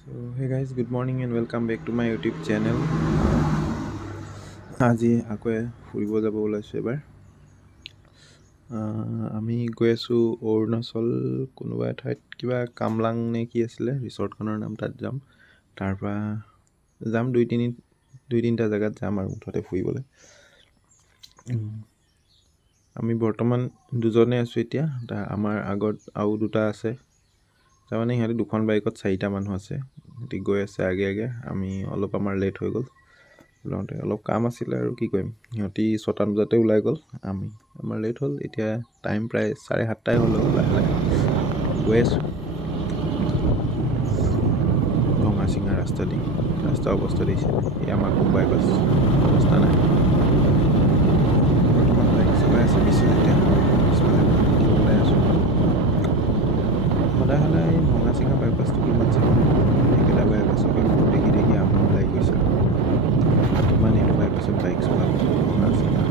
So hey guys, good morning and welcome back to my YouTube channel. আজি আকৌ ফুৰিব যাব ওলাইছোঁ এবাৰ। আমি গৈ আছোঁ অৰুণাচল কোনোবা ঠাইত কিবা কামলাং নে কি আছিলে ৰিচৰ্টখনৰ নাম, তাত যাম। তাৰ পৰা যাম দুই তিনিটা জেগাত যাম আৰু মুঠতে ফুৰিবলৈ। আমি বৰ্তমান দুজনে আছোঁ এতিয়া, আমাৰ আগত আৰু দুটা আছে। তাৰমানে সিহঁতে দুখন বাইকত 4টা মানুহ আছে, সিহঁতি গৈ আছে আগে। আমি অলপ আমাৰ লেট হৈ গ'ল, ওলাওঁতে অলপ কাম আছিলে আৰু কি কৰিম। সিহঁতি 6টা বজাতে ওলাই গ'ল, আমাৰ লেট হ'ল। এতিয়া টাইম প্ৰায় 7:30 হ'ল। লাহে গৈ আছোঁ ভঙা চিঙা ৰাস্তা দি। ৰাস্তা অৱস্থা দিছে, এই আমাৰ কোনোবাই বাছ ৰাস্তা নাই। বৰ্তমান বাইক চলাই আছে এতিয়া ওলাই আছোঁ। সদায় ভঙা চিঙা বাইপাছটো কিমান চাব, এইকেইটা বাইপাছকে মোৰ দেখি আমনি লাগি গৈছে। কিমান এইটো বাইপাছত বাইক চলাব, ভঙা চিঙা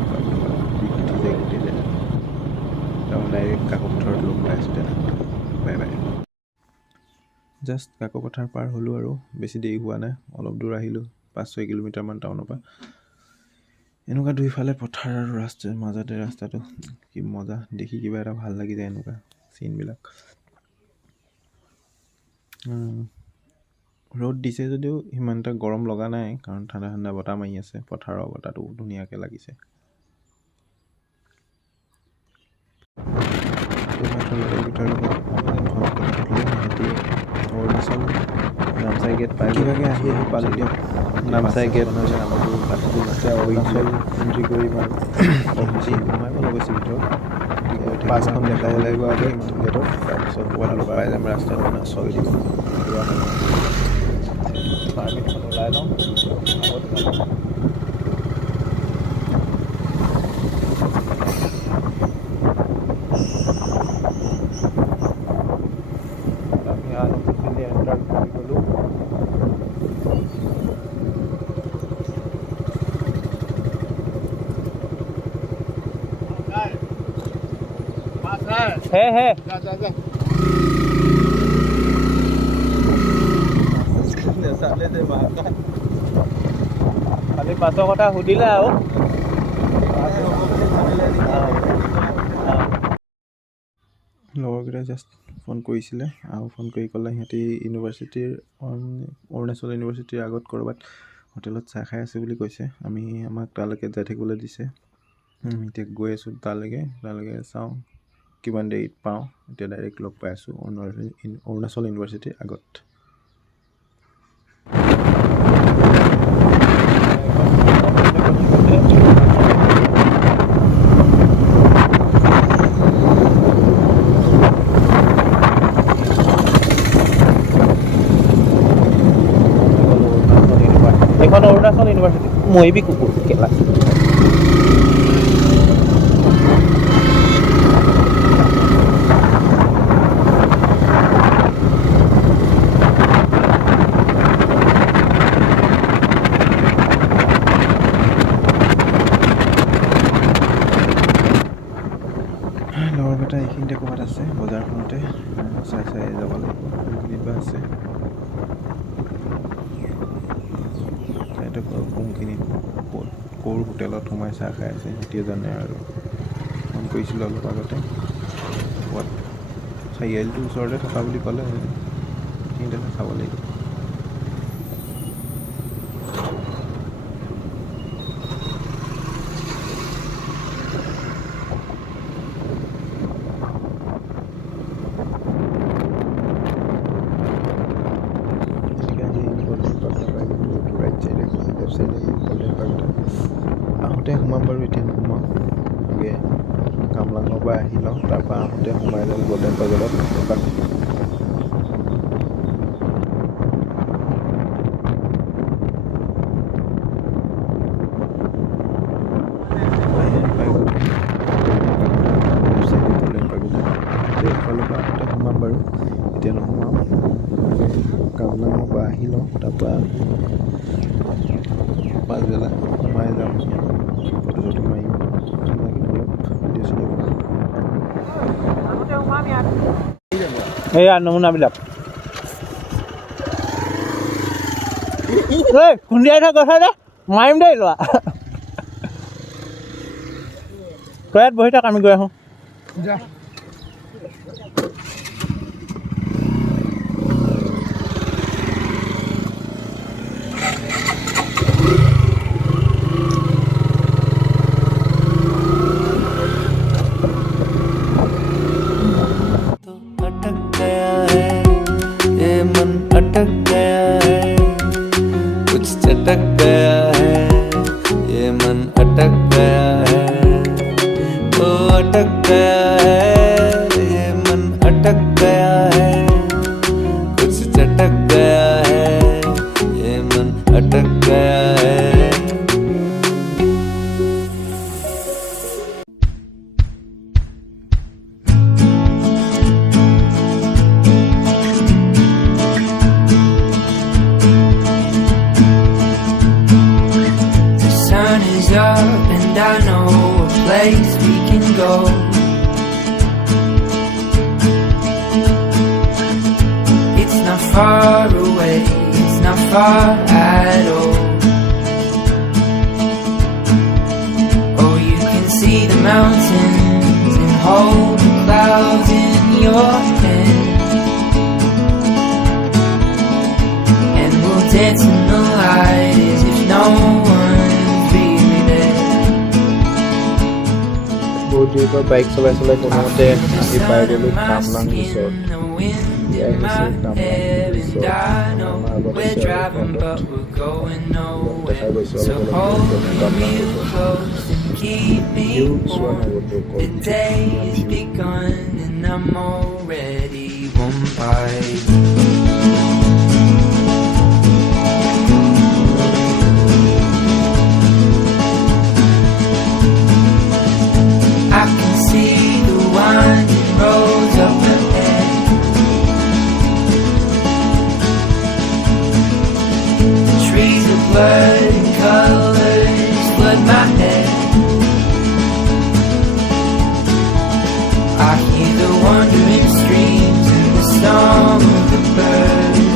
বিষ উঠি যায় গোটেই যেন। ডাইৰেক্ট কাকপথাৰত লগ পাই আছোঁ তেনেকুৱা। বাই জাষ্ট কাকপথাৰ পাৰ হ'লোঁ আৰু বেছি দেৰি হোৱা নাই, অলপ দূৰ আহিলোঁ, 5-6 কিলোমিটাৰমান টাউনৰ পৰা। এনেকুৱা দুইফালে পথাৰ আৰু ৰাস্তাৰ মাজতে ৰাস্তাটো, কি মজা দেখি, কিবা এটা ভাল লাগি যায় এনেকুৱা চিনবিলাক। ৰ'দ দিছে যদিও সিমান এটা গৰম লগা নাই, কাৰণ ঠাণ্ডা বতাহ মাৰি আছে। পথাৰৰ বতাহটো ধুনীয়াকৈ লাগিছে। অৰুণাচল নামচাই গেট পাই কিবাকৈ আহি পালোঁ দিয়ক। নামচাই গেট অৰুণাচল এণ্ট্ৰি কৰিম আৰু সোমাই পালোঁ বেছি ভিতৰত। পাঁচখন দেখাব লাগিব আৰু গেটত, তাৰপিছত পোৱাটো পাই যাম ৰাস্তাত অৰুণাচল দিব। পাৰ্মিটখন ওলাই লওঁ। আমি আনঅফিচিয়েলি এণ্টাৰ কৰি গ'লোঁ। খালি পাছৰ কথা সুধিলে আৰু লগৰকেইটাই জাষ্ট ফোন কৰিছিলে আৰু ফোন কৰি ক'লে সিহঁতি অৰুণাচল ইউনিভাৰ্চিটিৰ আগত ক'ৰবাত হোটেলত চাহ খাই আছে বুলি কৈছে। আমাক তালৈকে যাই থাকিবলৈ দিছে। আমি এতিয়া গৈ আছোঁ তালৈকে চাওঁ কিমান দেৰিত পাওঁ। এতিয়া ডাইৰেক্ট লগ পাই আছোঁ অৰুণাচল ইউনিভাৰ্চিটিৰ আগত। এইখন অৰুণাচল ইউনিভাৰ্চিটি। মহিবি কুকুৰ কেলা। লগৰকেইটা এইখিনিতে ক'ৰবাত আছে, বজাৰখনতে চাই যাব লাগিব কোনখিনিত বা আছে। কোনখিনিত ক'ৰ হোটেলত সোমাই চাহ খাই আছে সিহঁতিয়ে জানে আৰু। ফোন কৰিছিলোঁ অলপ আগতে, ক'ৰবাত চাৰিআলিটোৰ ওচৰতে থকা বুলি ক'লে, সেইখিনিতে চাব লাগিব। আহোঁতে সোমাম বাৰু, এতিয়া নোসোমাওঁ। আগে কামলাঙৰ পৰা আহি লওঁ, তাৰপৰা আহোঁতে সোমাই যাম গ'ল্ডেন পাগলত এপাক। এইফালৰ পৰা আহোঁতে সোমাম বাৰু, এতিয়া নোসোমাওঁ। কামলাঙৰ পৰা আহি লওঁ, তাৰপৰা পাছবেলা সোমাই যাম, ফটো চটো মাৰিম, ভিডিঅ' চিডিঅ' বনাম। এইয়া নমুনাবিলাক খুন্দিয়াই থৈ গৈছে যে মাৰিম দেই লোৱা তই ইয়াত বহি থাক আমি গৈ আহোঁ যা अटक गया है कुछ चटक गया है ये मन अटक गया है तो अटक गया है ये मन अटक गया है कुछ चटक गया है ये मन अटक गया है up and I know a place we can go. It's not far away, it's not far at all. Oh, you can see the mountains and hold the clouds in your hand. And we'll dance in the light as if no one বহুত দেৰিৰ পৰা bike চলাই চলাই কোনোমতে আহি পাই গ'লোঁ Kamlang resort এয়াই হৈছে কামলাং ৰিচৰ্ট আমাৰ আগত আছে দেখা গৈছে অলপ অলপ কামলাং ৰিচৰ্ট ভিউ চোৱা নগ'লো I can see the winding roads up ahead. The trees of blood and colors flood my head. I hear the wandering streams and the song of the birds.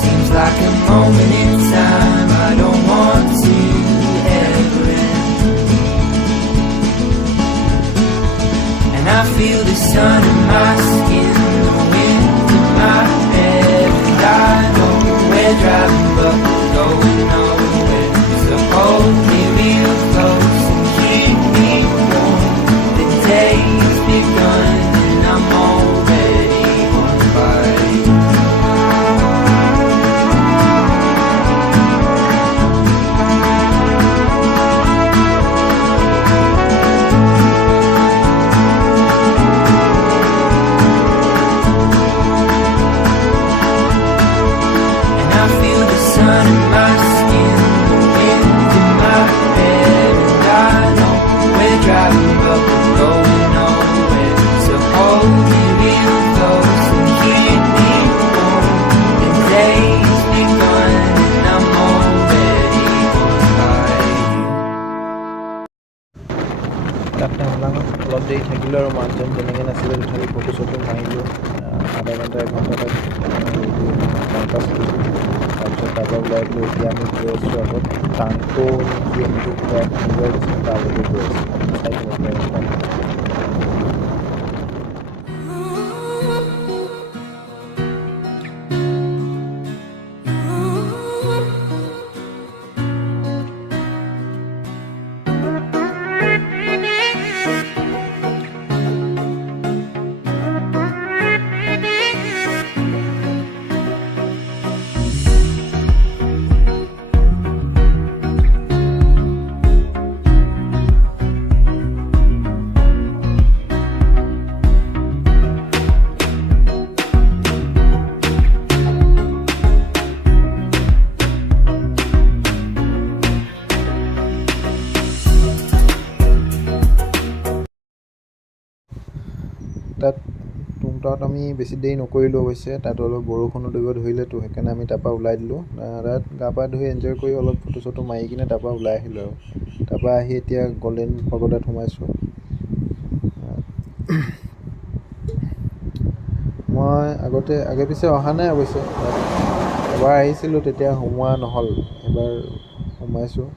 Seems like a moment in time I don't want to I feel the sun in my skin, the wind in my hair, and I know we're driving but we're going nowhere. So hold me real close and keep me warm. The day's begun and I'm already on fire. অলপ দেৰি থাকিলোঁ আৰু মানুহজন যেনেকৈ নাছিলে তথাপি photo চটো মাৰিলোঁ আধা ঘণ্টা এঘণ্টা তাত টাইম পাছ কৰিলোঁ তাৰপিছত তাৰপৰা ওলাই দিলোঁ এতিয়া আমি গৈ আছোঁ আগত টাংটো যোনটো কিবা এখন গৈ আছে তাৰ আগতে গৈ আছোঁ চাই তাত তুমটাত আমি বেছি দেৰি নকৰিলোঁ অৱশ্যে তাত অলপ বৰষুণো দিব ধৰিলেতো সেইকাৰণে আমি তাৰপৰা ওলাই দিলোঁ তাত গা পা ধুই এনজয় কৰি অলপ ফটো চটো মাৰি কিনে তাৰপৰা ওলাই আহিলোঁ আৰু তাৰপৰা আহি এতিয়া গ'ল্ডেন পাগোডাত সোমাইছোঁ মই মই আগে পিছে অহা নাই অৱশ্যে, এবাৰ আহিছিলোঁ তেতিয়া সোমোৱা নহ'ল, এবাৰ সোমাইছোঁ।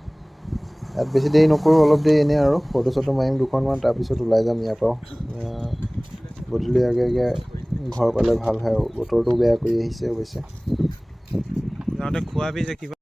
ইয়াত বেছি দেৰি নকৰোঁ, অলপ দেৰি এনেই আৰু ফটো চটো মাৰিম দুখনমান, তাৰপিছত ওলাই যাম ইয়াৰ পৰাও। গধূলি আগে ঘৰ পালে ভাল হয় আৰু বতৰটো বেয়া কৰি আহিছে অৱশ্যে। যাওঁতে খোৱাবি যে কিবা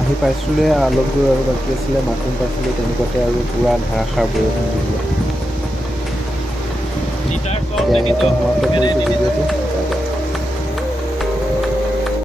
আহি পাইছিলে, অলপ দূৰ আৰু বাকী আছিলে, মাকুম পাইছিলোঁ, তেনেকুৱাতে আৰু পূৰা ধাৰাসাৰ বৰষুণ দিলে। ইয়াতে সমাপ্ত কৰিছোঁ ভিডিঅ'টো।